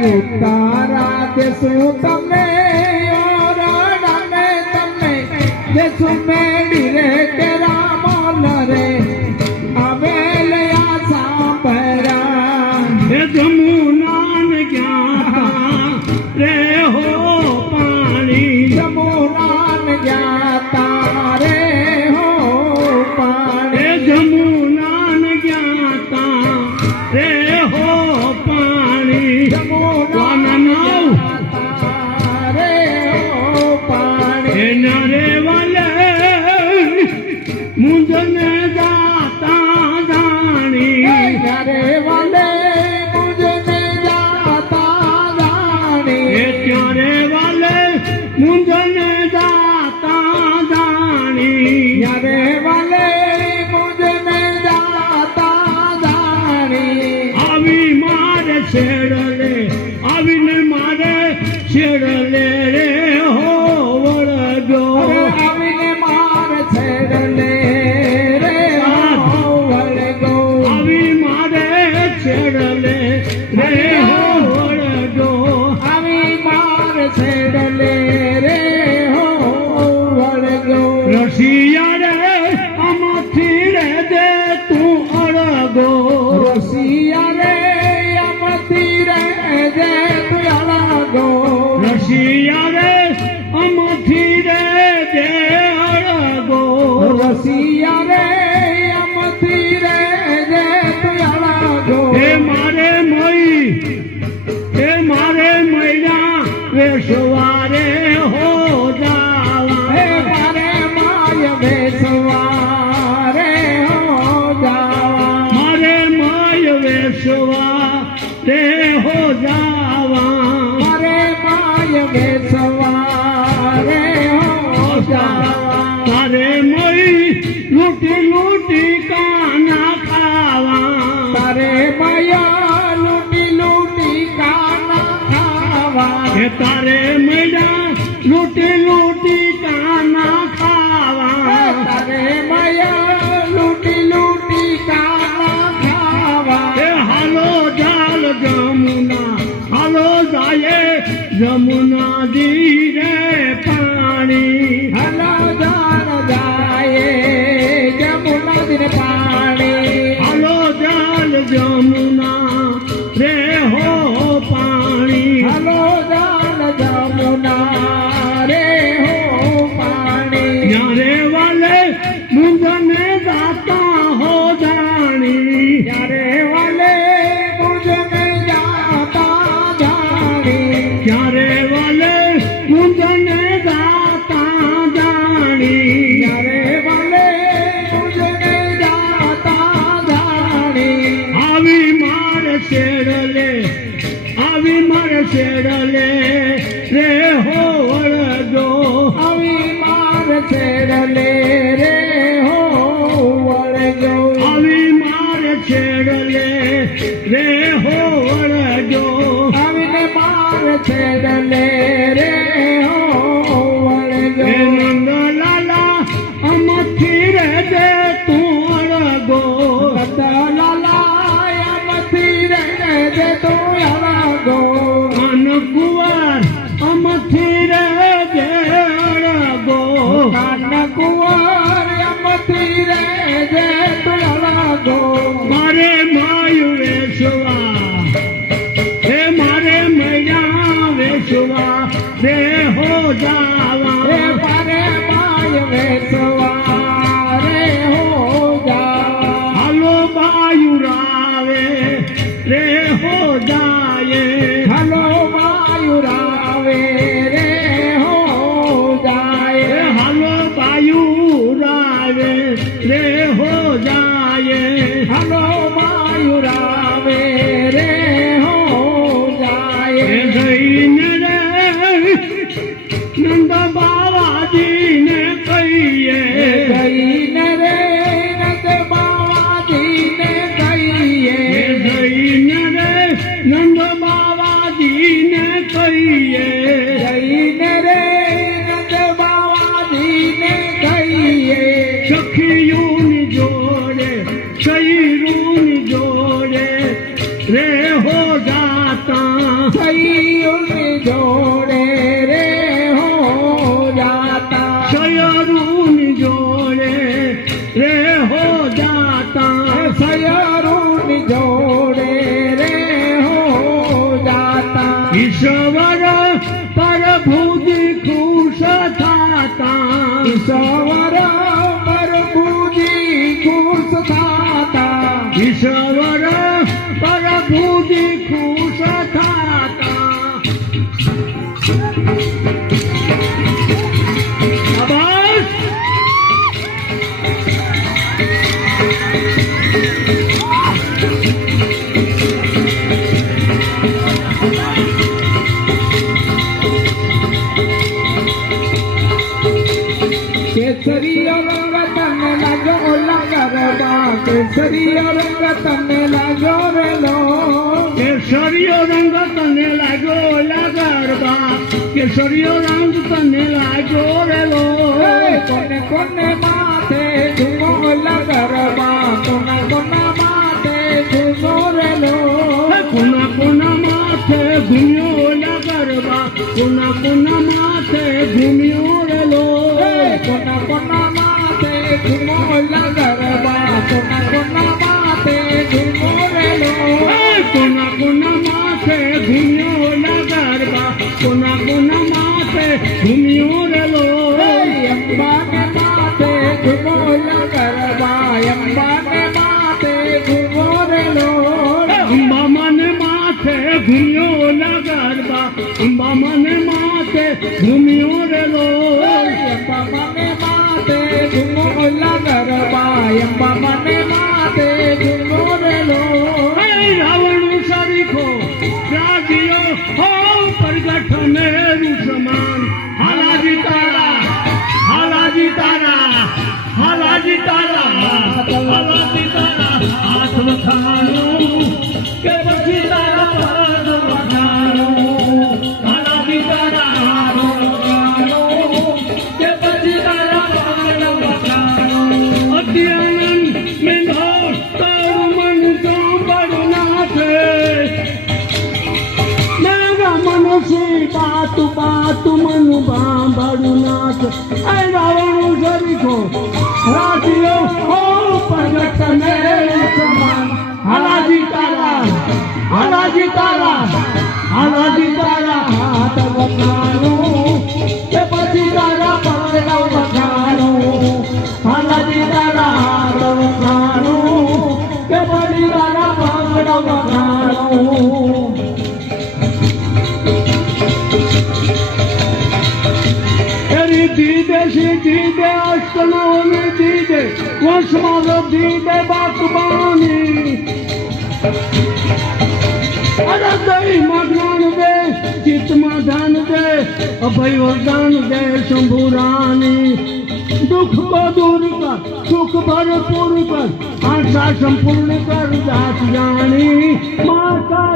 ઉતારા દેશું તમે ઓરડાને તમે દેશું મેળી રે તેરા મોલ રે આવેલ આશા પરા હે જમુનાન જ્ઞાતા રે હો પાણી જમુનાન જ્ઞાતા રે હો પાણી હે જમુનાન જ્ઞાતા રે હો પાણી જમુનાન જ્ઞાતા રે હો પાણી હે નરે વાલે મુંજને જાતા જાણી રે વાલે મુજને જાતા જાણી હે ત્યારે વાલે મુંજને જાતા જાણી રે વાલે મુજને જાતા જાણી આવી મારે છેડલે આવીને મારે છેડલે રે હો વળગો આવીને માર છેડલે રે વળગો આવી મારે છેડલે રે હો વળગો આવી માર છેડલે રે વળગો રસિયા રે આમાંથી રે દે તું અળગો રસિયા રે અમથી રે જે તું અળગો રસિયા રે આમાંથી રે દે અળગો રસિયા રે અમથી રે જે તું અળગો હે મારે મૈયા વેશવારે હો જાવા હે મારે માય બેસવા રે હો જાવા મારે માય વેશવા રે હો જાવા મારે માય બેસવા રે હો જાવા તારે મઈ લૂટી લૂટી કાના ખાવા તારે માયા લૂટી લૂટી કાના ખાવા હે તારે મૈયા લૂટી લૂટી કાના ખાવા તારે માયા લૂટી લૂટી કાના ખાવા હે હાલો જાલ જમુના હાલો જાય જમુના દી રે પાણી હલો જાન જાય જમુના દિન પાણી હાલો જાલ જમુના રે હો પાણી હલો જાન જમુના રે હો પાણી યારે વાલે મુંજને દાતા હો જાણી ત્યારે વાલે મુજને જાતા જાણી ક્યારે વાલે મુંજને દાતા જાણી ત્યારે વાલે મુજને જાતા જાણી આવી મારે છેડલે આવી મારે છેડલે રે હો વળગો આવી માર છેડલે રે હો વળગો આવી મારે છેડલે રે હો વળગો આવીને માર છેડલે રે હો વળગો હે નંદલાલા અમથી રે દે તું અળગો લાલા મથી રે દે તો અળગો અનકુવાર અમથી રે દે અળગો કાન કુંવર મથી રે દે તો અળગો મારે માયુ વેશવા હે મારે મૈયા વેશવા રે હો જાવા રે મારે માય વેસવા રે હો જાવા હાલો બાયુ રાવે રે હો જાય હલો વાયુ રાવે રે હો જાય હે હાલો બાયુ રાવે રે હો જાય હલો વાયુ રાવે રે હો જાય હે જઈને રે નંદ બાવાજીને કહીએ જઈને રે નંદ બાવાજીને કહીએ હે જઈને રે નંદ બાવાજીને કહીએ જઈને રે નંદ બાવાજીને કહીએ સખીઓની જોડે સૈરુની જોડે રે હો જાતા जोड़े रे हो जाता सयरून जोड़े रे हो जाता सयरून जोड़े रे हो जाता ईश्वर प्रभुजी खुश थाता ईश्वर प्रभुजी खुश थाता ईश्वर प्रभुजी खुश थाता शाबाश केसरिया रंग तन लागो लगरबा केसरिया रंग तन लागो रे लो केसरियो रंग तने लागो लगरबा केसरियो रंग तने लागो रे लो कोने कोने माथे झुमो लगरबा कोना कोना माथे झुमो रे लो कोना कोना माथे घूमियो लगरबा कोना कोना माथे घूमियो रे लो कोना कोना माथे झुमो लगरबा कोना कोना माथे झुमो रे लो कोना कोना माथे घूमियो लगरबा कोना कोना माथे घूमियो रे लो अम्बा ने माथे झुमो लगरबा अम्बा ने माथे झुमो रे लो अंबा मन माथे घूमियो लगरबा अंबा मन माथे घूमियो रे लो अम्बा मने माथे झुमो लगरबा अम्बा मने माथे झुमो रे लो रावण सरीखो राजियो हो प्रगट मेरु समान हालाजी तारा हालाजी तारा हालाजी तारा हालाजी तारा हाथ वखाणो के પછી તારા પાદ વખાણો હાલાજી તારા હાથ વખાણો કે પછી તારા પાદ વખાણો અધ્યાનંદ મેંધો તારું મન સાંભળનાથે મેરા મનસી બાતુ બાતુ મન સાંભળનાથ એ રાવણ સરીખો રાજીઓ હો પ્રગટ મેરુ સમાન હાલાજી તારા હાલાજી તારા હાલાજી તારા હાથ વખાણો કે પછી તારા પાદ વખાણો હાલાજી તારા હાથ વખાણો કે પછી તારા પાદ વખાણો દીદે દીદે અષ્ટનો દીદે વંશમાં દીદે બાકબાની અરે દહીંમાં જ્ઞાન દે ચિત્તમાં ધ્યાન દે અભય વરદાન દે શંભુરાની દુઃખ કો દૂર કર સુખ ભરપૂર કર આશા સંપૂર્ણ કર દાસ જાણી માતા